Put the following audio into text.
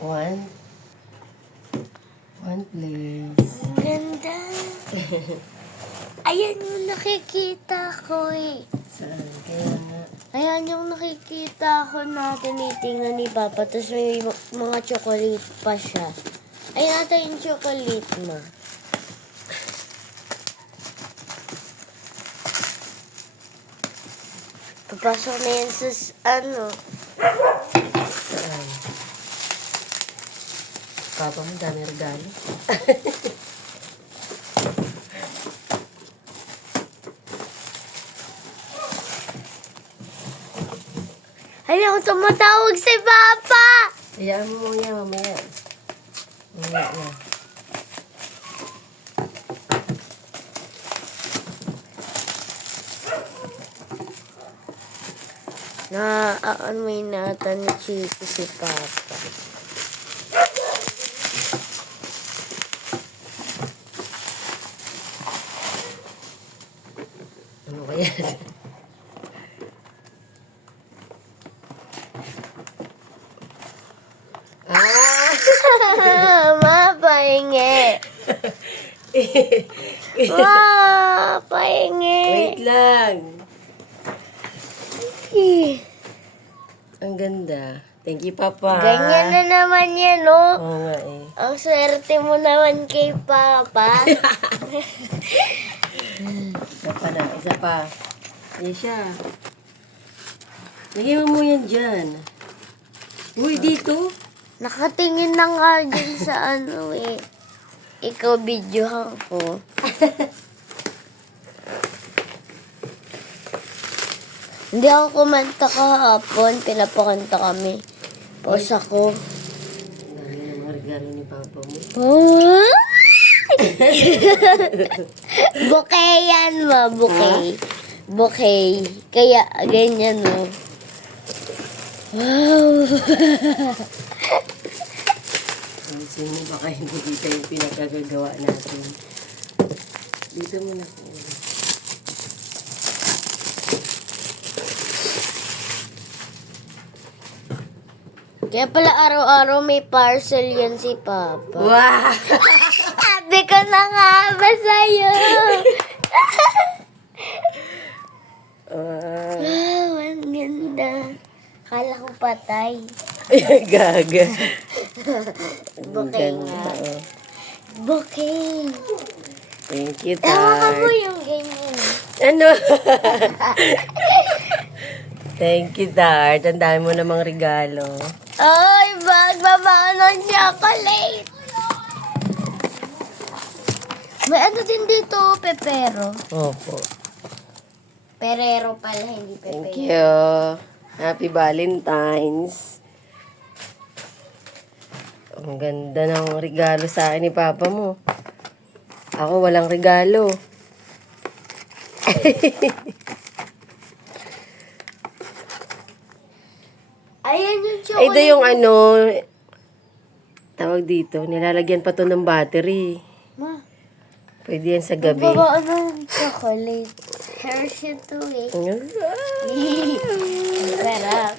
One. One, please. Ang ganda. Ayan yung nakikita ko eh. Saan? Kaya nga. Ayan yung nakikita ko na tinitingnan ni Papa. Tapos may mga chocolate pa siya. Ayan ata yung chocolate mo. Papasok na yan sa ano. Saan? Papa mo, dami regalo. Alam, tumatawag si Papa! Hayaan mo yan, mamaya. Mamaya na. May nata ni Chico si Papa. Ano ba yan? Mapahingi. Mapahingi. Wait lang. Ang ganda. Thank you, Papa. Ganyan na naman yan, no? Oo nga eh. Ang swerte mo naman kay Papa. Isa pa na. Isa pa. Yan siya. Lagyan mo yan dyan. Uy, dito. Nakatingin na nga dyan sa ano eh. Ikaw videohan ko. Hindi ako kumanta kahapon. Pinapakanta kami. Pause ako. Dami ng mga regalo ni Papa mo. Oh! Bouquet yan, ma. Bouquet. Bouquet. Kaya, ganyan, no. Wow! Alisin mo, baka hindi kita yung pinagagagawa natin. Dito mo na po. Kaya pala araw-araw may parcel yan si Papa. Wow! Sabi ko na nga ba sa'yo? Wow, ang ganda. Kala ko patay. Gaga. Bouquet nga. Oo. Bouquet. Thank you, Tawa mo Tart. yung ganyan. Ano? Thank you, Tart. Ang dami mo namang regalo. Ay, magbaba ng chocolate. May ano din dito, pepero. Opo. Perero pala, hindi Thank pepero. you. Happy Valentine's. Ang ganda ng regalo sa akin ni Papa mo. Ako walang regalo. Ayan yung chocolate. Ito yung ano, tawag dito, nilalagyan pa to ng battery. Ma, Pwede yan sa gabi. babaan ng chocolate. Hershey to eh. Sarap.